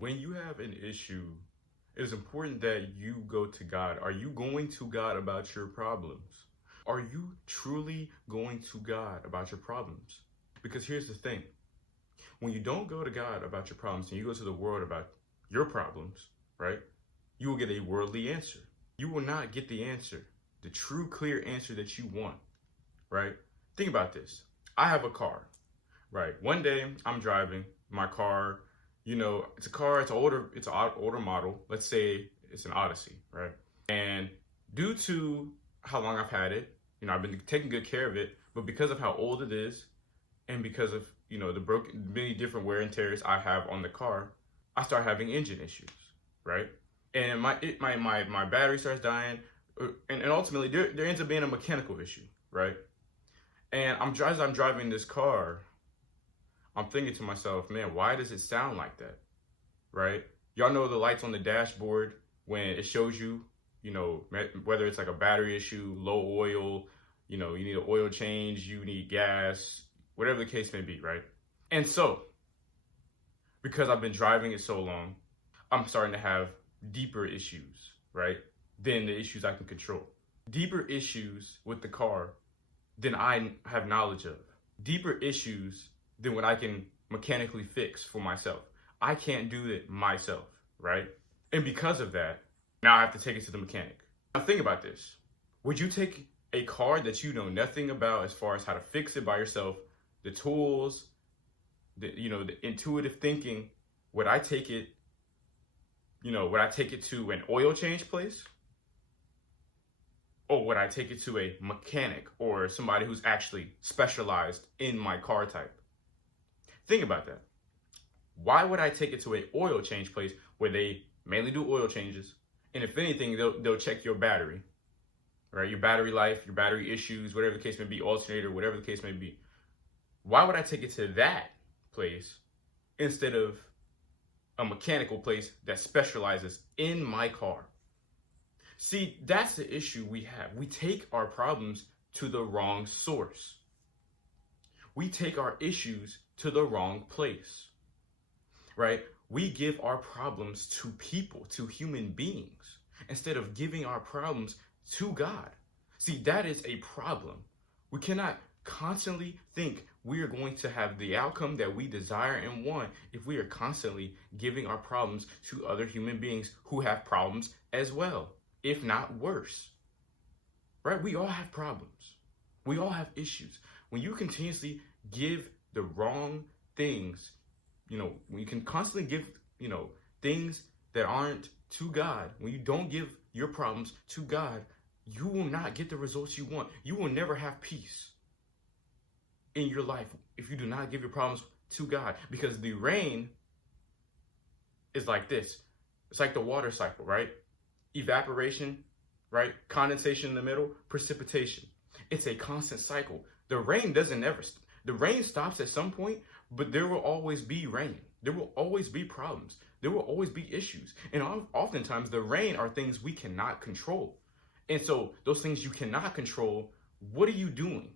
When you have an issue, it is important that you go to God. Are you going to God about your problems? Are you truly going to God about your problems? Because here's the thing. When you don't go to God about your problems and you go to the world about your problems, right? You will get a worldly answer. You will not get the answer, the true, clear answer that you want, right? Think about this. I have a car, right? One day I'm driving my car. It's a car, it's an older model. Let's say it's an Odyssey, right? And due to how long I've had it, I've been taking good care of it, but because of how old it is and because of, the many different wear and tears I have on the car, I start having engine issues, right? And my battery starts dying, and ultimately there ends up being a mechanical issue, right? And as I'm driving this car, I'm thinking to myself, man, why does it sound like that, right? Y'all know the lights on the dashboard when it shows you, whether it's like a battery issue, low oil, you need an oil change, you need gas, whatever the case may be, right? And so, because I've been driving it so long, I'm starting to have deeper issues, right, than the issues I can control. Deeper issues with the car than I have knowledge of. Deeper issues than what I can mechanically fix for myself. I can't do it myself, right? And because of that, now I have to take it to the mechanic. Now think about this. Would you take a car that you know nothing about as far as how to fix it by yourself, the tools, the intuitive thinking, would I take it to an oil change place? Or would I take it to a mechanic or somebody who's actually specialized in my car type? Think about that. Why would I take it to an oil change place where they mainly do oil changes? And if anything, they'll check your battery, right? Your battery life, your battery issues, whatever the case may be, alternator, whatever the case may be. Why would I take it to that place instead of a mechanical place that specializes in my car? See, that's the issue we have. We take our problems to the wrong source. We take our issues to the wrong place, right? We give our problems to people, to human beings, instead of giving our problems to God. See, that is a problem. We cannot constantly think we are going to have the outcome that we desire and want if we are constantly giving our problems to other human beings who have problems as well, if not worse, right? We all have problems. We all have issues. When you continuously give the wrong things, when you can constantly give, things that aren't to God, when you don't give your problems to God, you will not get the results you want. You will never have peace in your life if you do not give your problems to God, because the rain is like this. It's like the water cycle, right? Evaporation, right? Condensation in the middle, precipitation. It's a constant cycle. The rain the rain stops at some point, but there will always be rain. There will always be problems. There will always be issues. And oftentimes the rain are things we cannot control. And so those things you cannot control, what are you doing,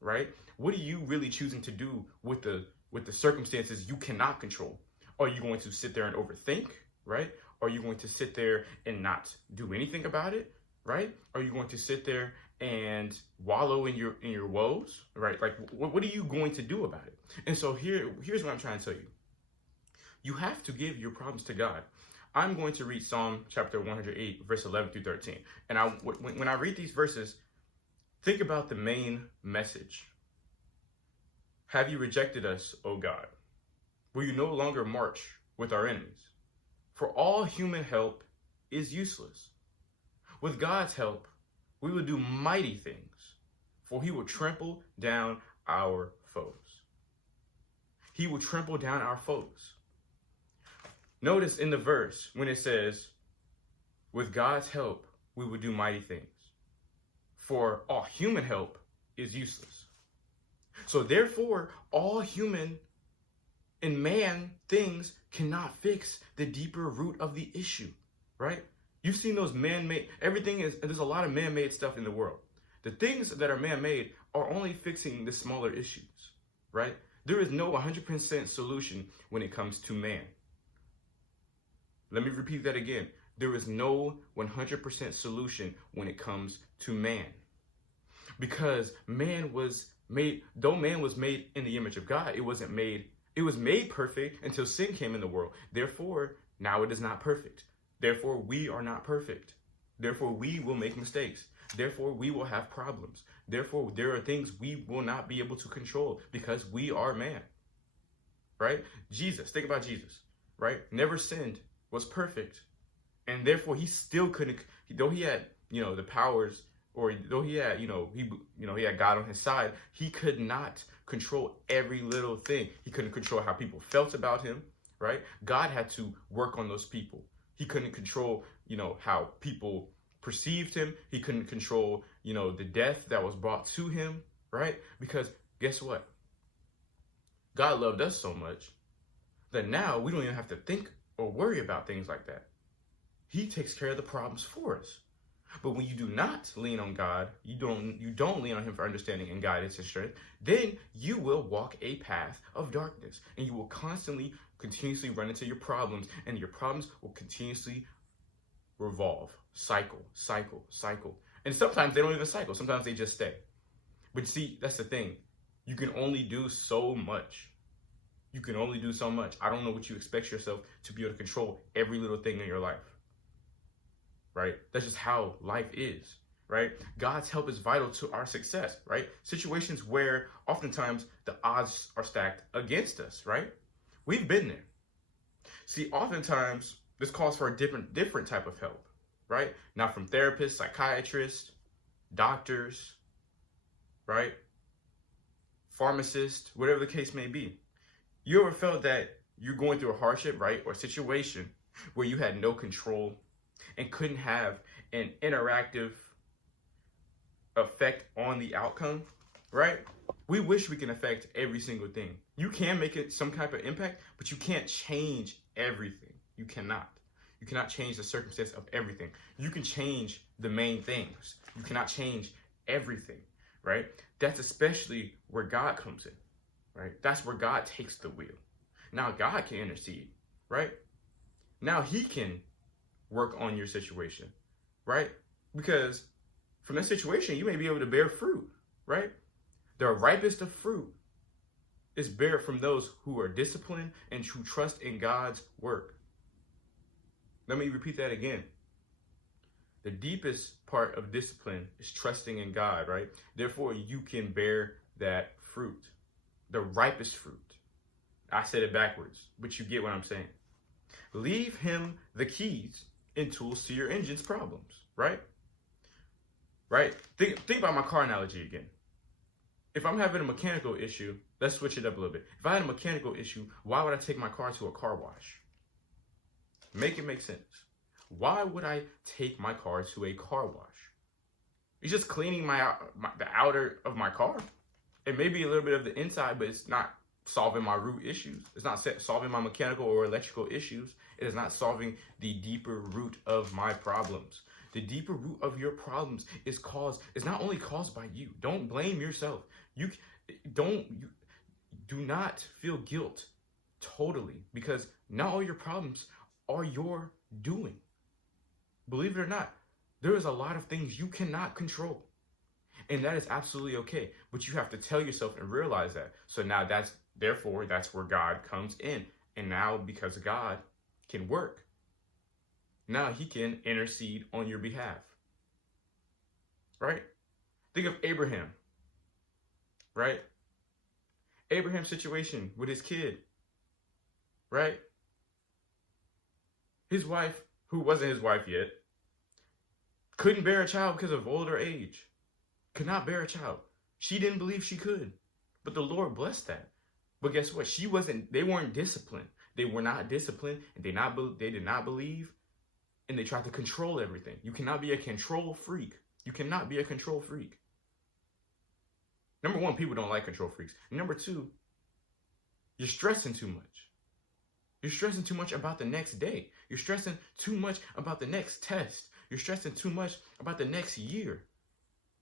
right? What are you really choosing to do with the circumstances you cannot control? Are you going to sit there and overthink, right? Are you going to sit there and not do anything about it, right? Are you going to sit there and wallow in your woes, right? Like, what are you going to do about it? And so here's what I'm trying to tell you. You have to give your problems to God. I'm going to read Psalm chapter 108, verse 11 through 13. And when I read these verses, think about the main message. Have you rejected us, O God? Will you no longer march with our enemies? For all human help is useless. With God's help, we will do mighty things, for he will trample down our foes. He will trample down our foes. Notice in the verse when it says, with God's help, we will do mighty things. For all human help is useless. So therefore, all human and man things cannot fix the deeper root of the issue, right? You've seen those man-made, there's a lot of man-made stuff in the world. The things that are man-made are only fixing the smaller issues, right? There is no 100% solution when it comes to man. Let me repeat that again. There is no 100% solution when it comes to man. Because man was made, though man was made in the image of God, it was made perfect until sin came in the world. Therefore, now it is not perfect. Therefore, we are not perfect. Therefore, we will make mistakes. Therefore, we will have problems. Therefore, there are things we will not be able to control because we are man. Right? Jesus, think about Jesus, right? Never sinned, was perfect. And therefore, he still couldn't, though he had, the powers, or though he had, he had God on his side, he could not control every little thing. He couldn't control how people felt about him, right? God had to work on those people. He couldn't control, how people perceived him. He couldn't control, the death that was brought to him, right? Because guess what? God loved us so much that now we don't even have to think or worry about things like that. He takes care of the problems for us. But when you do not lean on God, you don't lean on him for understanding and guidance and strength, then you will walk a path of darkness, and you will continuously run into your problems, and your problems will continuously revolve, cycle. And sometimes they don't even cycle. Sometimes they just stay. But see, that's the thing. You can only do so much. You can only do so much. I don't know what you expect yourself to be able to control every little thing in your life. Right? That's just how life is, right? God's help is vital to our success, right? Situations where oftentimes the odds are stacked against us, right? We've been there. See, oftentimes this calls for a different type of help, right? Now from therapists, psychiatrists, doctors, right? Pharmacists, whatever the case may be. You ever felt that you're going through a hardship, right? Or a situation where you had no control and couldn't have an interactive effect on the outcome, right? We wish we can affect every single thing. You can make it some type of impact, but you can't change everything. You cannot. You cannot change the circumstance of everything. You can change the main things. You cannot change everything, right? That's especially where God comes in, right? That's where God takes the wheel. Now God can intercede, right? Now he can work on your situation, right? Because from that situation, you may be able to bear fruit, right? The ripest of fruit is bared from those who are disciplined and who trust in God's work. Let me repeat that again. The deepest part of discipline is trusting in God, right? Therefore, you can bear that fruit, the ripest fruit. I said it backwards, but you get what I'm saying. Leave him the keys and tools to your engine's problems, right? Right? Think about my car analogy again. If I'm having a mechanical issue, let's switch it up a little bit. If I had a mechanical issue, why would I take my car to a car wash? Make it make sense. Why would I take my car to a car wash? It's just cleaning the outer of my car. It may be a little bit of the inside, but it's not solving my root issues. It's not solving my mechanical or electrical issues. It is not solving the deeper root of my problems. The deeper root of your problems is not only caused by you. Don't blame yourself. Do not feel guilt totally, because not all your problems are your doing. Believe it or not, there is a lot of things you cannot control. And that is absolutely okay. But you have to tell yourself and realize that. So now that's where God comes in. And now because God can work, now he can intercede on your behalf. Right? Think of Abraham. Right? Abraham's situation with his kid. Right? His wife, who wasn't his wife yet, couldn't bear a child because of older age. Could not bear a child. She didn't believe she could. But the Lord blessed that. But guess what? They weren't disciplined. They were not disciplined, and they did not believe, and they tried to control everything. You cannot be a control freak. You cannot be a control freak. Number one, people don't like control freaks. Number two, you're stressing too much. You're stressing too much about the next day. You're stressing too much about the next test. You're stressing too much about the next year.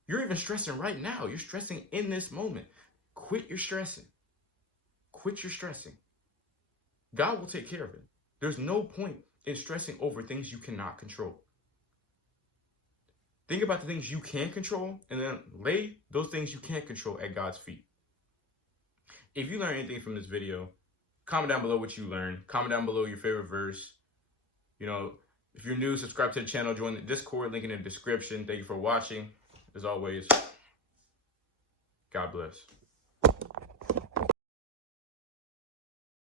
You're even stressing right now. You're stressing in this moment. Quit your stressing. Quit your stressing. God will take care of it. There's no point in stressing over things you cannot control. Think about the things you can control and then lay those things you can't control at God's feet. If you learn anything from this video, comment down below what you learned. Comment down below your favorite verse. You know, if you're new, subscribe to the channel, join the Discord, link in the description. Thank you for watching. As always, God bless.